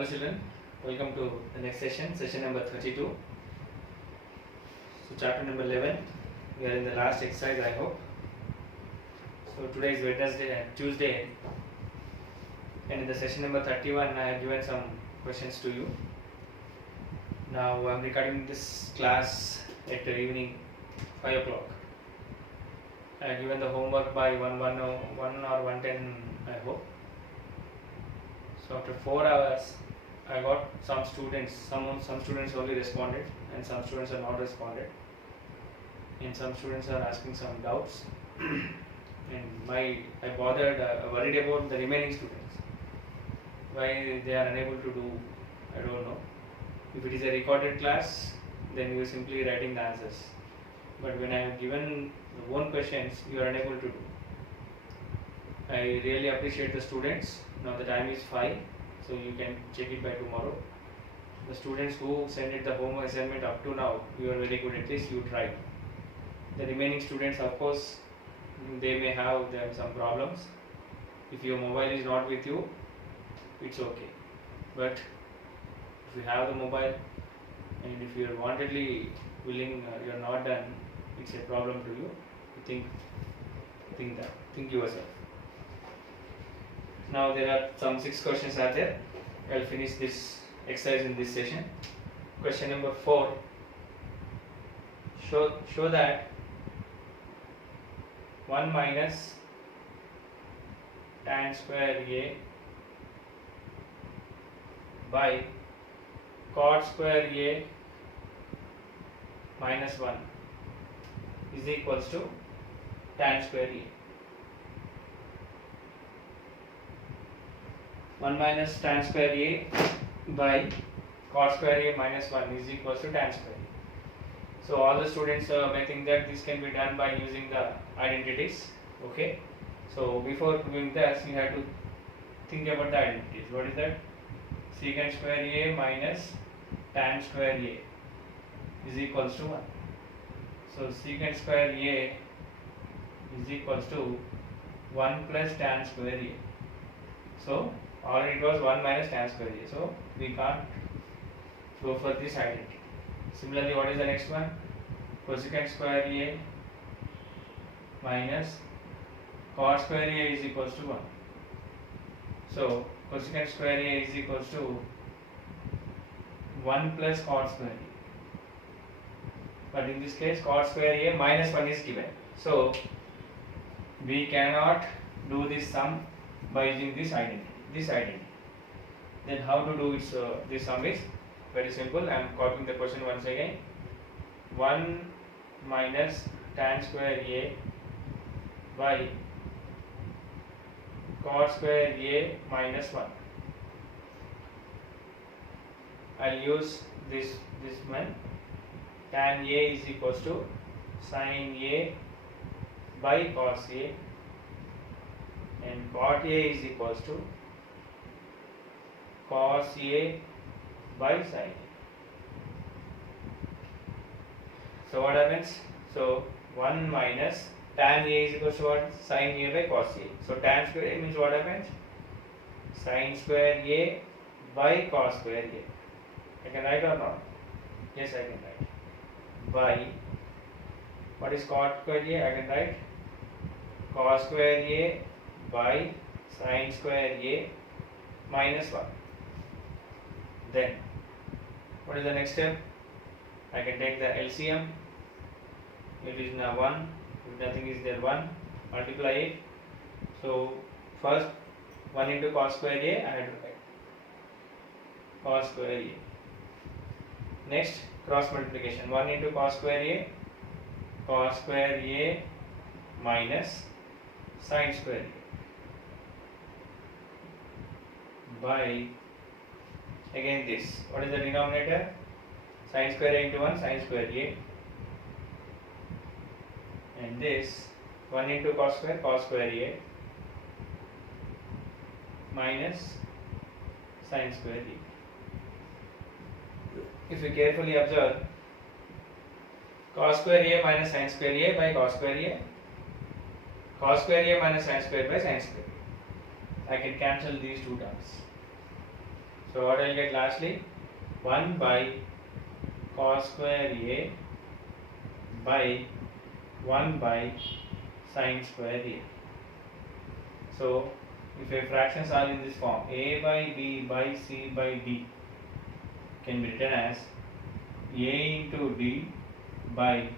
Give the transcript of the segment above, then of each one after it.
Hello children, welcome to the next session, session number 32. So chapter number 11, we are in the last exercise I hope. So today is Wednesday and Tuesday, and in the session number 31 I have given some questions to you. Now I am recording this class at the evening 5 o'clock. I have given the homework by 1 or 1:10 I hope. So after 4 hours I got some students, some students only responded and some students are not responded, and some students are asking some doubts and I worried about the remaining students, why they are unable to do, I don't know. If it is a recorded class, then you are simply writing the answers, but when I have given the own questions, you are unable to do. I really appreciate the students. Now the time is 5, so you can check it by tomorrow. The students who sent it the homework assignment up to now, you are very good, at least you tried. The remaining students, of course, they may have some problems. If your mobile is not with you, it's okay. But if you have the mobile and if you are wantedly willing, you are not done, it's a problem to you. Think yourself. Now there are some 6 questions are there. I'll finish this exercise in this session. Question number 4. Show that 1 minus tan square A by cot square A minus 1 is equals to tan square A. 1 minus tan square A by cot square A minus 1 is equals to tan square A. So all the students may think that this can be done by using the identities. Okay. So before doing this, you have to think about the identities. What is that? Secant square A minus tan square A is equals to 1. So secant square A is equals to 1 plus tan square A. So already it was 1 minus tan square A. So we can't go for this identity. Similarly, what is the next one? Cosecant square A minus cot square A is equals to 1. So cosecant square A is equals to 1 plus cot square A. But in this case, cot square A minus 1 is given. So we cannot do this sum by using this identity. Then how to do it? So this sum is very simple. I am copying the question once again. 1 minus tan square A by cot square A minus 1. I will use this one. Tan A is equals to sin A by cos A, and cot A is equals to cos A by sin A. So what happens? So 1 minus tan A is equals to what? Sin A by cos A. So tan square A means what happens? Sin square A by cos square A. I can write or not? Yes, I can write. By what is cot square A? I can write cos square A by sin square A minus 1. Then what is the next step? I can take the LCM. It is now 1. If nothing is there, 1. Multiply it. So first 1 into cos square A, I have to write cos square A. Next, cross multiplication. 1 into cos square A minus sin square A by again this. What is the denominator? Sin square A into 1, sin square A, and this 1 into cos square A minus sin square A. If you carefully observe, cos square A minus sin square A by cos square A, cos square A minus sin square by sin square A. I can cancel these two terms. So what I'll get lastly? 1 by cos square A by 1 by sin square A. So if your fractions are in this form, A by B by C by D can be written as A into D by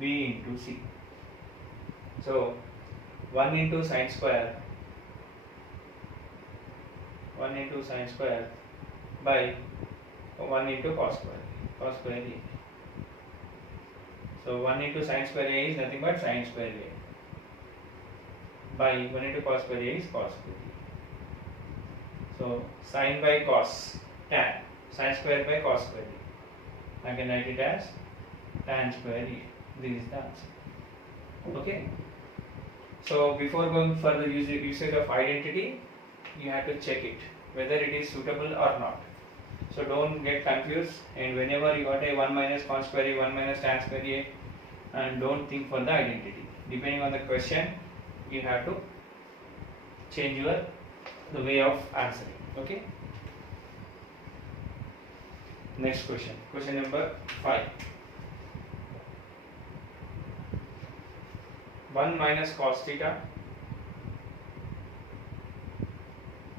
B into C. So 1 into sin square by 1 into cos square A. So 1 into sin square A is nothing but sin square A by 1 into cos square A is cos square A. So sin by cos, tan, sin square by cos square A. I can write it as tan square A. This is the answer. Okay. So before going for the usage of identity, you have to check it whether it is suitable or not. So don't get confused, and whenever you got a 1 minus cos square A, 1 minus tan square A, and don't think for the identity. Depending on the question, you have to change the way of answering. Okay. Next question. Question number 5. 1 minus cos theta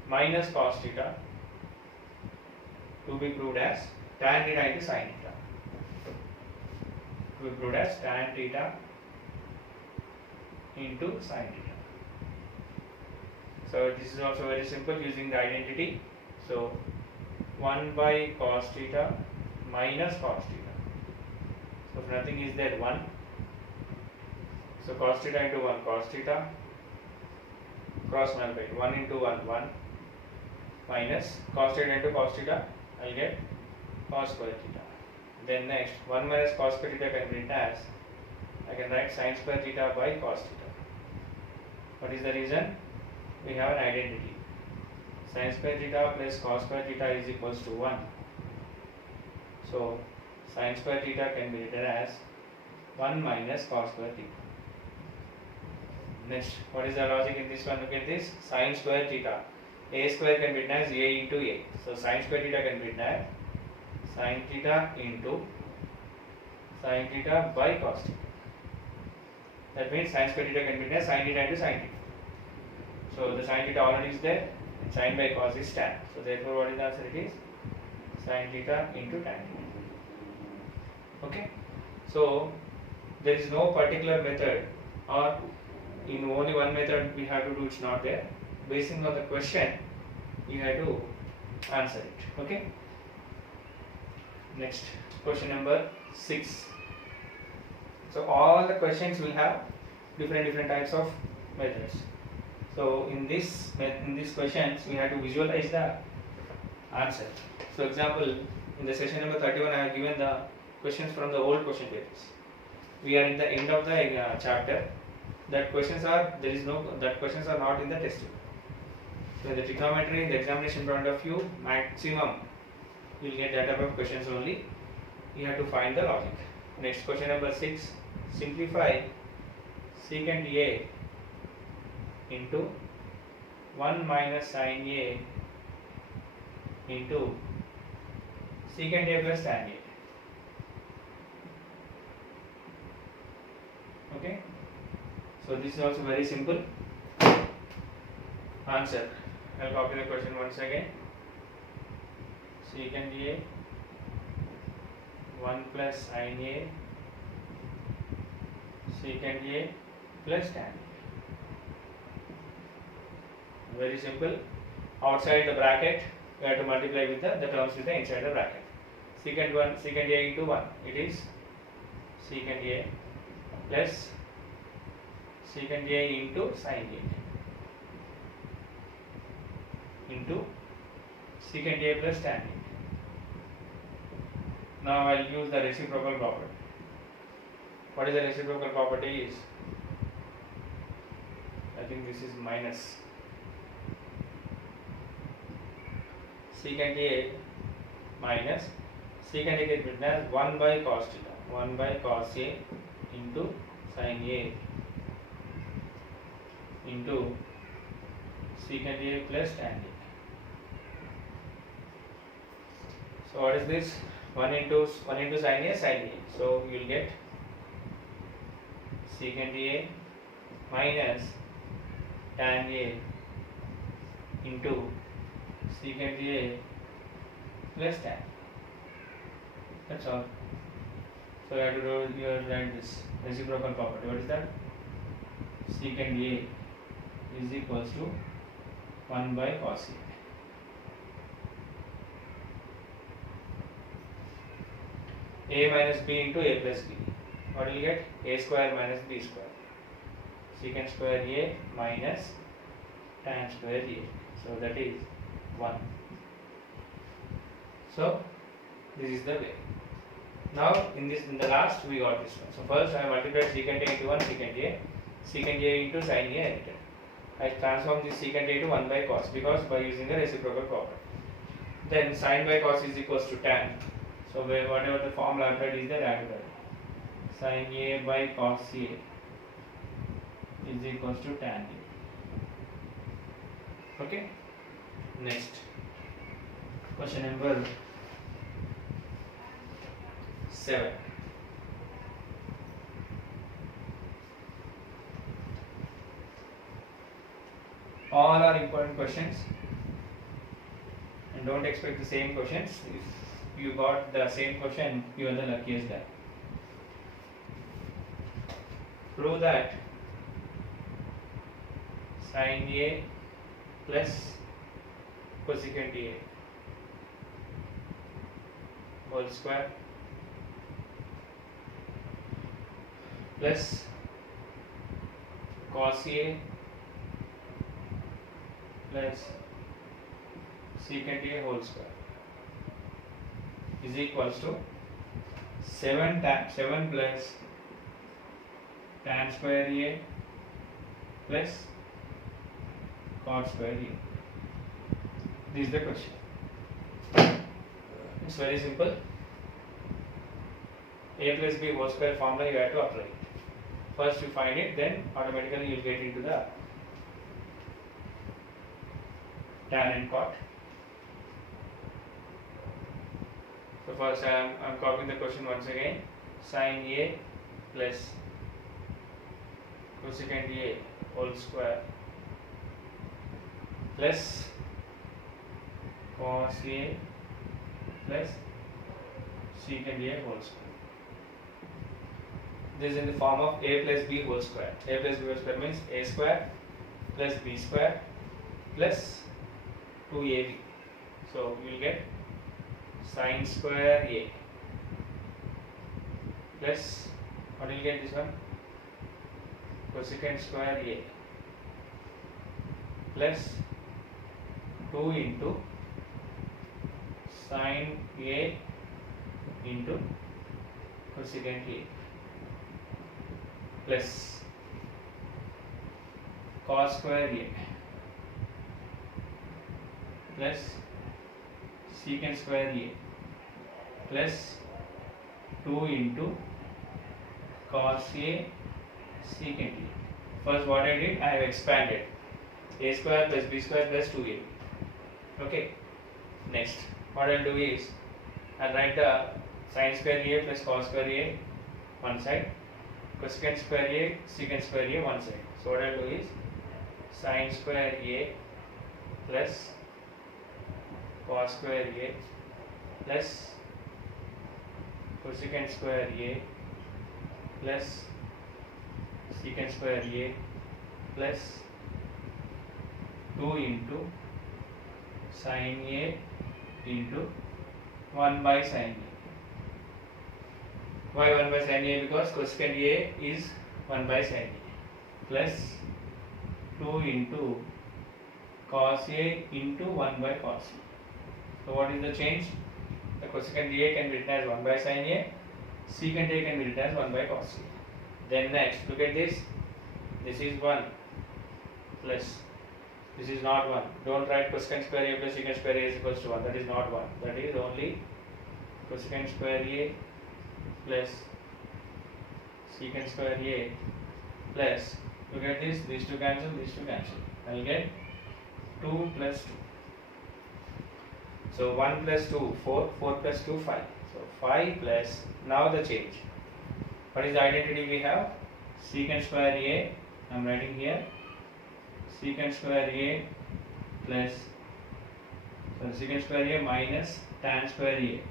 minus cos theta to be proved as tan theta into sin theta. To be proved as tan theta into sin theta. So this is also very simple using the identity. So 1 by cos theta minus cos theta. So if nothing is there, 1. So cos theta into 1 cos theta, cross multiply 1 into 1 1 minus cos theta into cos theta, I will get cos square theta. Then next 1 minus cos square theta can be written as, I can write sin square theta by cos theta. What is the reason? We have an identity. Sin square theta plus cos square theta is equals to 1. So sin square theta can be written as 1 minus cos square theta. Next, what is the logic in this one? Look at this. Sin square theta. A square can be written as A into A. So sin square theta can be written as sin theta into sin theta by cos theta. That means sin square theta can be written as sin theta into sin theta. So the sin theta already is there, and sin by cos is tan. So therefore, what is the answer? It is sin theta into tan theta. Okay. So there is no particular method, or in only one method we have to do. It's not there. Based on the question, you have to answer it. Okay. Next, question number 6. So all the questions will have different types of methods. So in these questions, we have to visualize the answer. So example, in the session number 31, I have given the questions from the old question papers. We are in the end of the chapter. That questions are not in the textbook. So in the trigonometry, in the examination point of view, maximum you will get that type of questions only. You have to find the logic. Next, question number 6. Simplify secant A into 1 minus sin A into secant A plus tan A. Okay. So this is also very simple. Answer. I will copy the question once again. Secant A 1 plus sin A secant A plus tan A. Very simple. Outside the bracket, we have to multiply with the terms with the inside the bracket. Secant A into 1. It is secant A plus secant A into sin A into secant A plus tan A. Now I will use the reciprocal property. What is the reciprocal property is? I think this is minus. Secant A minus secant A get written as 1 by cos theta. 1 by cos A into sin A into secant A plus tan A. So what is this? 1 into sin A, sin A. So you will get secant A minus tan A into secant A plus tan. That's all. So you have to write this reciprocal property. What is that? Secant A is equals to 1 by cos A. A minus B into A plus B. What will you get? A square minus B square. Secant square A minus tan square A. So that is 1. So this is the way. Now in the last we got this one. So first I multiplied secant A into 1 secant A into sin A I written. I transform this secant A to 1 by cos because by using the reciprocal property. Then sin by cos is equals to tan. So whatever the formula applied is that added. Sin A by cos A is equals to tan A. Okay. Next. Question number 7. All are important questions, and don't expect the same questions. If you got the same question, you are the luckiest guy. Prove that sin A plus cosecant A whole square plus cos A plus secant A whole square is equals to 7 plus tan square A plus cot square A. This is the question. It's very simple. A plus B whole square formula you have to apply. First you find it, then automatically you will get into the tan and cot. So first I am copying the question once again. Sin A plus cosecant A whole square plus cos A plus secant A whole square. This is in the form of A plus B whole square. A plus B whole square means A square plus B square plus 2AB. So you will get sin square A plus, what will you get this one? Cosecant square A plus 2 into sin A into cosecant A plus cos square A plus secant square A plus 2 into cos A secant A. First what I did, I have expanded A square plus B square plus 2A. Okay. Next, what I will do is, I will write the sin square A plus cos square A one side, cosecant square A, secant square A one side. So what I will do is, sin square A plus cos square A plus cosecant square A plus secant square A plus 2 into sin A into 1 by sin A. Why 1 by sin A? Because cosecant A is 1 by sin A plus 2 into cos A into 1 by cos A. So what is the change? The cosecant A can be written as 1 by sin A, secant A can be written as 1 by cos A. Then next, look at this. This is 1 plus, this is not 1. Don't write cosecant square A plus secant square A is equals to 1. That is not 1. That is only cosecant square A plus secant square A plus, look at this, these two cancel, these two cancel. I will get 2 plus 2. So 1 plus 2, 4, 4 plus 2, 5. So 5 plus, now the change. What is the identity we have? Secant square A, I am writing here, secant square A plus, so secant square A minus tan square A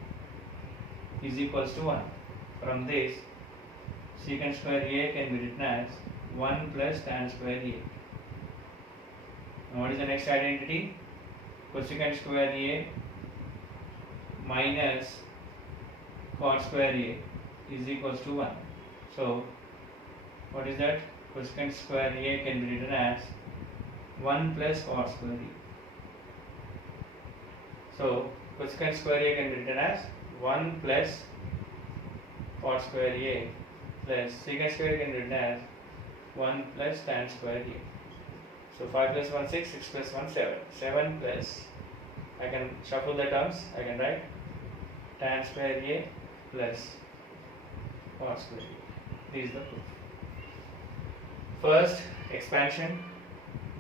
is equals to 1. From this, secant square A can be written as 1 plus tan square A. Now what is the next identity? Cosecant square A minus cot square A is equals to 1. So what is that? Cosecant square A can be written as 1 plus cot square A. So cosecant square A can be written as 1 plus cot square A plus secant square can be written as 1 plus tan square A. So 5 plus 1 6, 6 plus 1 7. 7 plus, I can shuffle the terms, I can write tan square A plus cot square A. This is the proof. First expansion,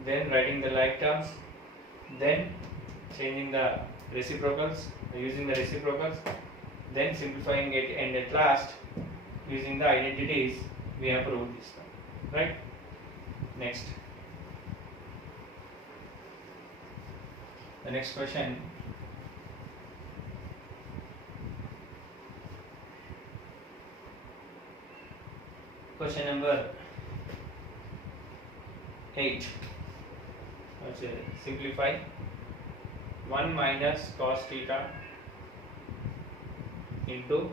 then writing the like terms, then changing the reciprocals, using the reciprocals, then simplifying it, and at last using the identities we have proved this one. Right? Next. The next question. Question number 8. Let's simplify 1 minus cos theta into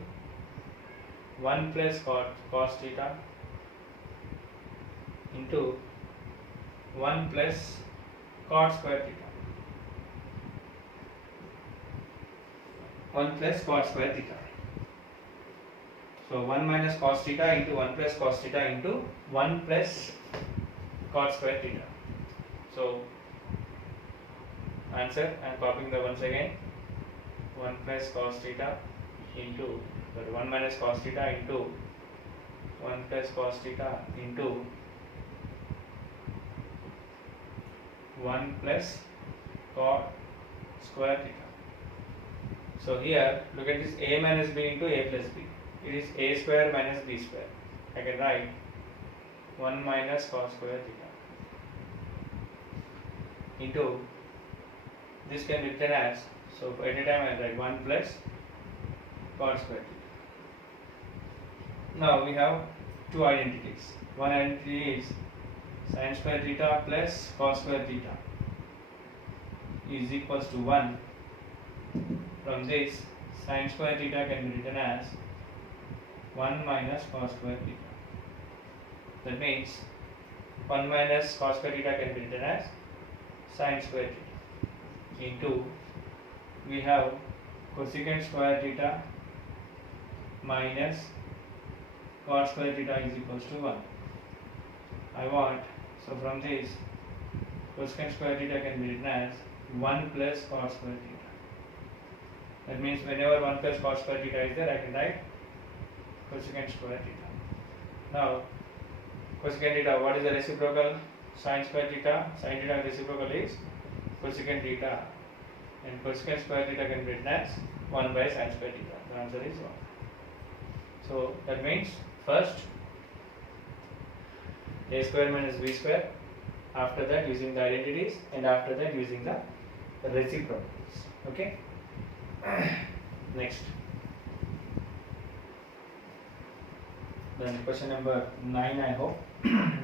1 plus cos theta into 1 plus cot square theta. 1 plus cot square theta. So 1 minus cos theta into 1 plus cos theta into 1 plus cot square theta. So answer, I am copying the once again, 1 plus cos theta into 1 minus cos theta into 1 plus cos theta into 1 plus cot square theta. So here look at this, a minus b into a plus b. It is a square minus b square. I can write 1 minus cos square theta into, this can be written as, so at a time I write 1 plus cot square theta. Now we have two identities. One identity is sin square theta plus cos square theta is equals to 1. From this, sin square theta can be written as 1 minus cos square theta. That means 1 minus cos square theta can be written as sin square theta into, we have cosecant square theta minus cot square theta is equals to 1. I want, so from this, cosecant square theta can be written as 1 plus cot square theta. That means whenever 1 plus cos square theta is there, I can write cosecant square theta. Now, cosecant theta, what is the reciprocal? Sin square theta. Sin theta reciprocal is cosecant theta, and cosecant square theta can be written as 1 by sin square theta. The answer is 1. So that means first a square minus b square, after that using the identities, and after that using the reciprocals. Okay. Next. Then question number 9, I hope.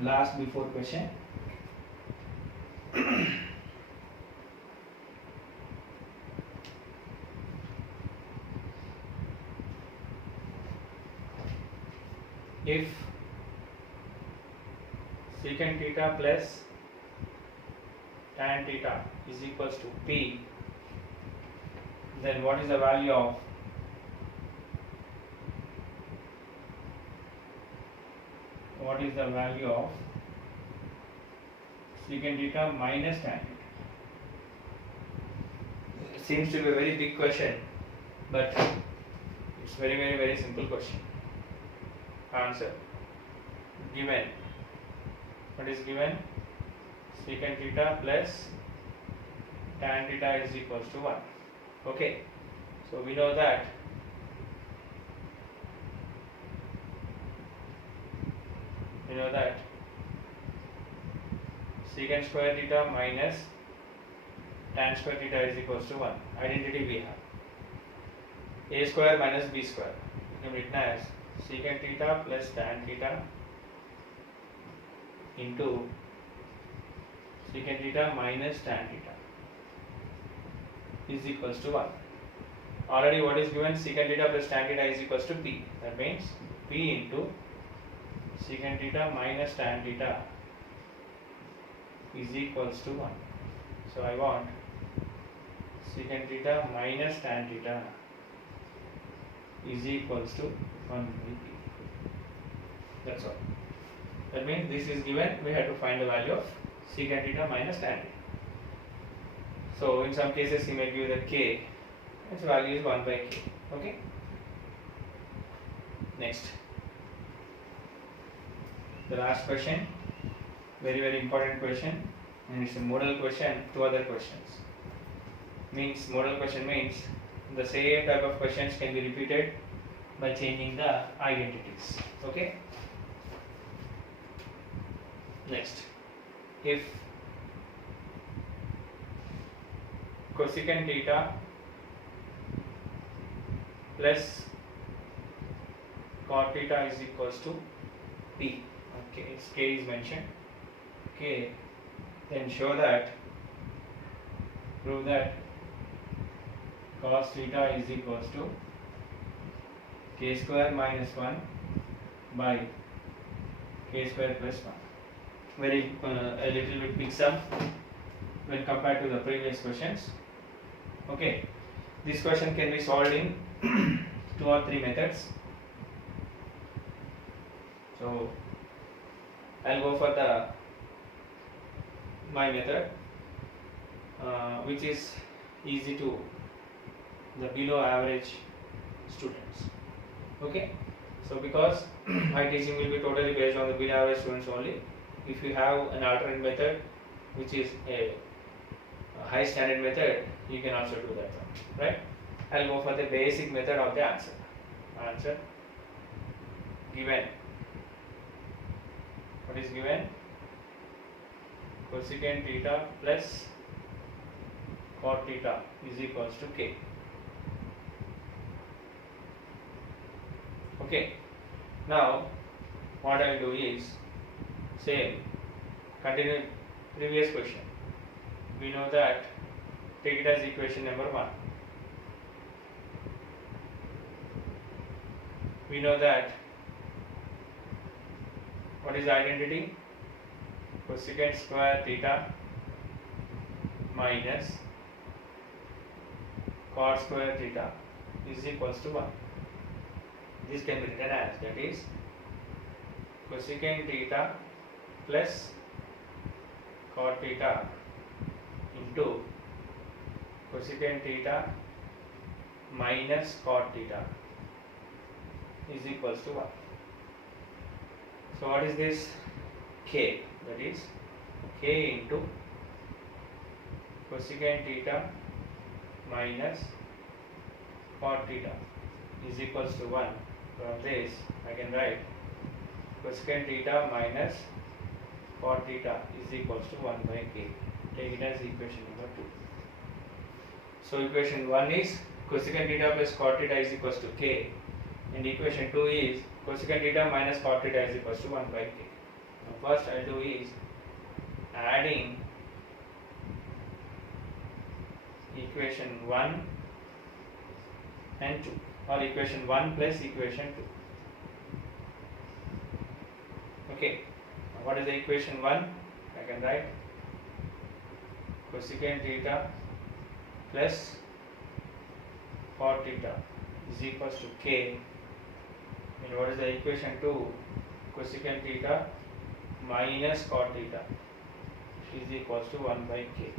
Last before question. If secant theta plus tan theta is equals to p, then what is the value of secant theta minus tan theta? It seems to be a very big question, but it's very simple question. Answer given. What is given? Secant theta plus tan theta is equals to 1. Okay, so we know that secant square theta minus tan square theta is equals to 1. Identity we have a square minus b square. You can written as secant theta plus tan theta into secant theta minus tan theta is equals to 1. Already what is given? Secant theta plus tan theta is equals to p. That means p into secant theta minus tan theta is equals to 1. So I want secant theta minus tan theta is equals to 1 by p. That's all. That means this is given, we have to find the value of secant theta minus tan theta. So in some cases he may give the k, its value is 1 by k. Okay. Next, the last question, very important question, and it's a modal question to other questions. Means modal question means the same type of questions can be repeated by changing the identities. Okay. Next, if cosecant theta plus cot theta is equals to p. Okay, its k is mentioned. Okay, then prove that cos theta is equals to k square minus 1 by k square plus 1. Very a little bit big sum when compared to the previous questions. Okay, this question can be solved in 2 or 3 methods. So I'll go for my method, which is easy to the below average students. Okay, so because my teaching will be totally based on the below average students only. If you have an alternate method which is a high standard method, you can also do that one, right? I'll go for the basic method of the answer given. What is given? Cosecant theta plus cot theta is equals to k. Okay, now what I will do is same, continue previous question. We know that, take it as equation number 1. We know that what is identity? Cosecant square theta minus cot square theta is equals to 1. This can be written as, that is cosecant theta plus cot theta into cosecant theta minus cot theta is equals to 1. So what is this? K, that is k into cosecant theta minus cot theta is equals to 1. From this I can write cosecant theta minus cot theta is equals to 1 by k. Take it as equation number 2. So equation 1 is cosecant theta plus cot theta is equals to k, and equation 2 is cosecant theta minus cot theta is equals to 1 by k. Now first I will do is adding equation 1 and 2, or equation 1 plus equation 2. Okay, what is the equation 1? I can write cosecant theta plus cot theta is equals to k, and what is the equation 2? Cosecant theta minus cot theta is equals to 1 by k.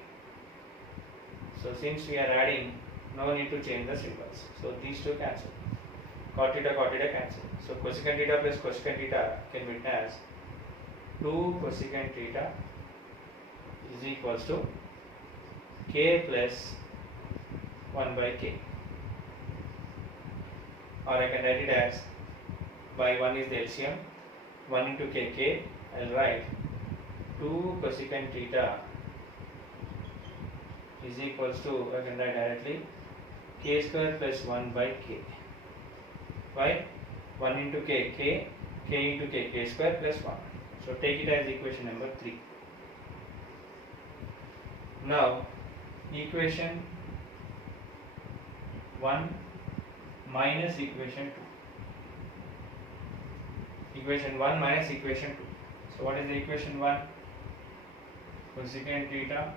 So since we are adding, no need to change the symbols. So these two cancel. Cot theta cancel. So cosecant theta plus cosecant theta can be written as 2 cosecant theta is equals to k plus 1 by k, or I can write it as by 1 is the LCM, 1 into k, I'll write 2 cosecant theta is equals to, I can write directly, k square plus 1 by k. Why? 1 into k into k square plus 1. So take it as equation number 3. Now equation 1 minus equation 2. Equation 1 minus equation 2. So what is the equation 1? Cosecant theta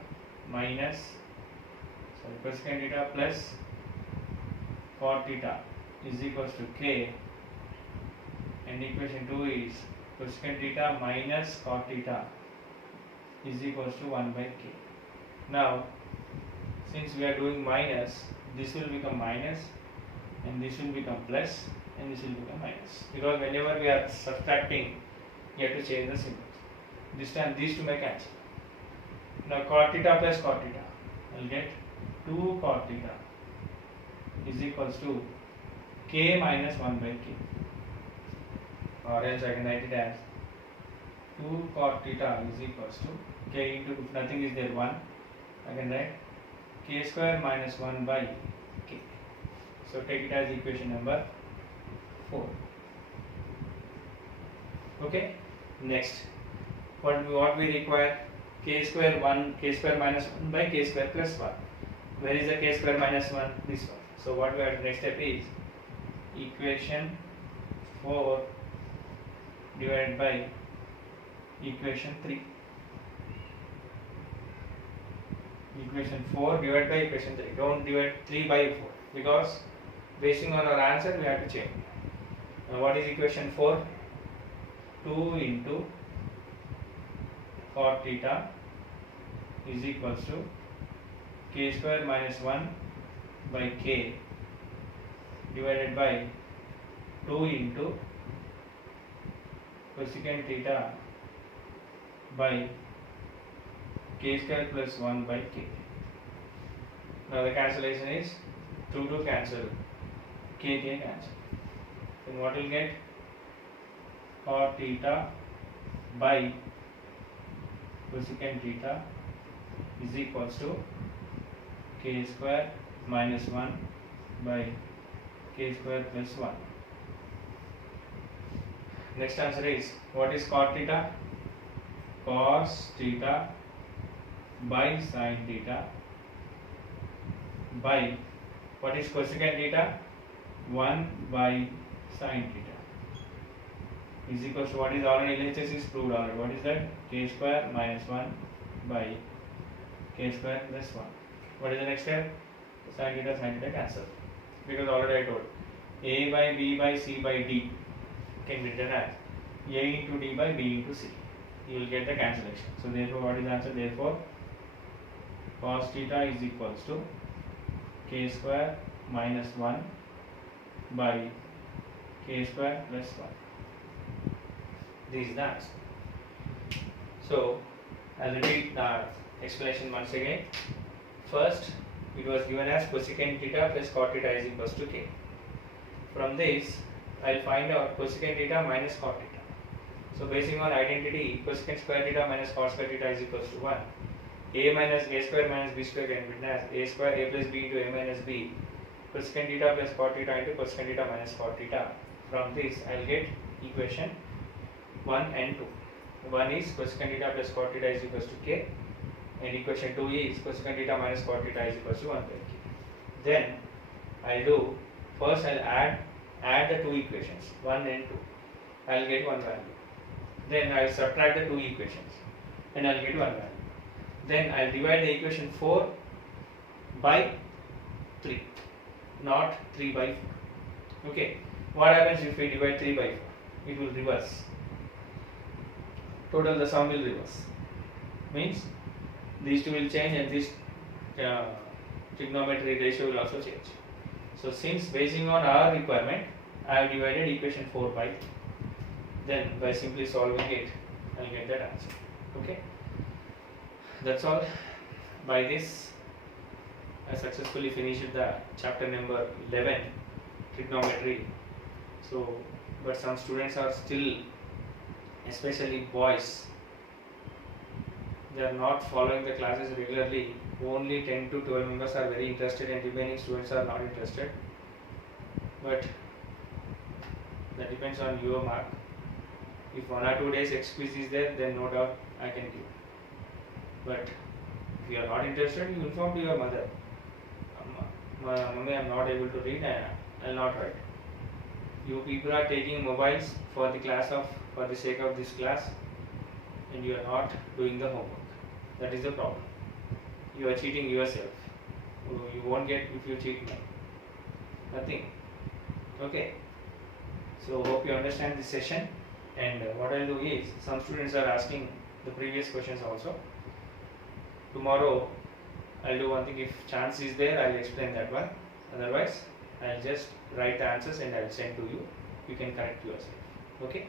cosecant theta plus cot theta is equals to k, and equation 2 is cosecant theta minus cot theta is equals to 1 by k. Now since we are doing minus, this will become minus, and this will become plus, and this will become minus, because whenever we are subtracting, you have to change the symbol. This time these two may cancel. Now cot theta plus cot theta, I will get 2 cot theta is equals to k minus 1 by k, or else I can write it as 2 cot theta is equals to k into, if nothing is there, 1, I can write k square minus 1 by k. So take it as equation number 4. Okay. Next, what we require? K square minus 1 by k square plus 1. Where is the k square minus 1? This one. So what we have, next step is equation 4 divided by equation 3. Equation 4 divided by equation 3. Don't divide 3 by 4, because basing on our answer we have to change. Now what is equation 4? 2 into cot theta is equals to k square minus 1 by k divided by 2 into cosecant theta by k square plus 1 by k. Now the cancellation is 2 to cancel, k cancel. Then what will get? Cot theta by cosecant theta is equals to k square minus 1 by k square plus 1. Next answer is, what is cot theta? Cos theta by sin theta by, what is cosecant theta? 1 by sin theta is equals to, what is already LHS is proved already. What is that? K square minus 1 by k square plus 1. What is the next step? Sin theta cancel, because already I told a by b by c by d can be written as a into d by b into c. You will get the cancellation. So therefore what is the answer? Therefore cos theta is equals to k square minus 1 by k square plus 1. This is the answer. So I'll repeat the explanation once again. First, it was given as cosecant theta plus cot theta is equals to k. From this, I'll find out cosecant theta minus cot theta. So basing on identity, cosecant square theta minus cot square theta is equals to 1. A minus a square minus b square can be written as a square a plus b into a minus b, cosecant theta plus cot theta into cosecant theta minus cot theta. From this, I'll get equation 1 and 2. 1 is cosecant theta plus cot theta is equals to k, and equation 2 is cosecant theta minus cot theta is equals to 1 by k. Then I'll do, first I'll add the two equations 1 and 2. I'll get one value. Then I'll subtract the two equations and I'll get one value. Then I'll divide the equation 4 by 3, not 3 by 4. Okay. What happens if we divide 3 by 4? It will reverse. Total the sum will reverse. Means these two will change and this trigonometry ratio will also change. So since basing on our requirement, I have divided equation 4 by 3. Then by simply solving it, I will get that answer. Okay. That's all. By this, I successfully finished the chapter number 11, trigonometry. So, but some students are still, especially boys, they are not following the classes regularly. Only 10 to 12 members are very interested and remaining students are not interested. But that depends on your mark. If 1 or 2 days excuse is there, then no doubt I can give. But if you are not interested, you inform to your mother. Mummy, I am not able to read, I will not write. You people are taking mobiles for the sake of this class, and you are not doing the homework. That is the problem. You are cheating yourself. You won't get if you cheat me. Nothing. Okay. So hope you understand this session. And what I'll do is, some students are asking the previous questions also. Tomorrow I'll do one thing. If chance is there, I'll explain that one. Otherwise, I'll just write the answers and I'll send to you. You can correct yourself. Okay.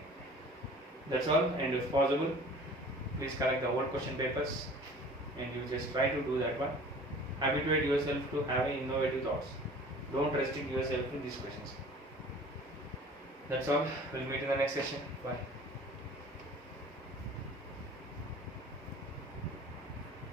That's all. And if possible, please collect the old question papers and you just try to do that one. Habituate yourself to having innovative thoughts. Don't restrict yourself to these questions. That's all. We'll meet in the next session. Bye.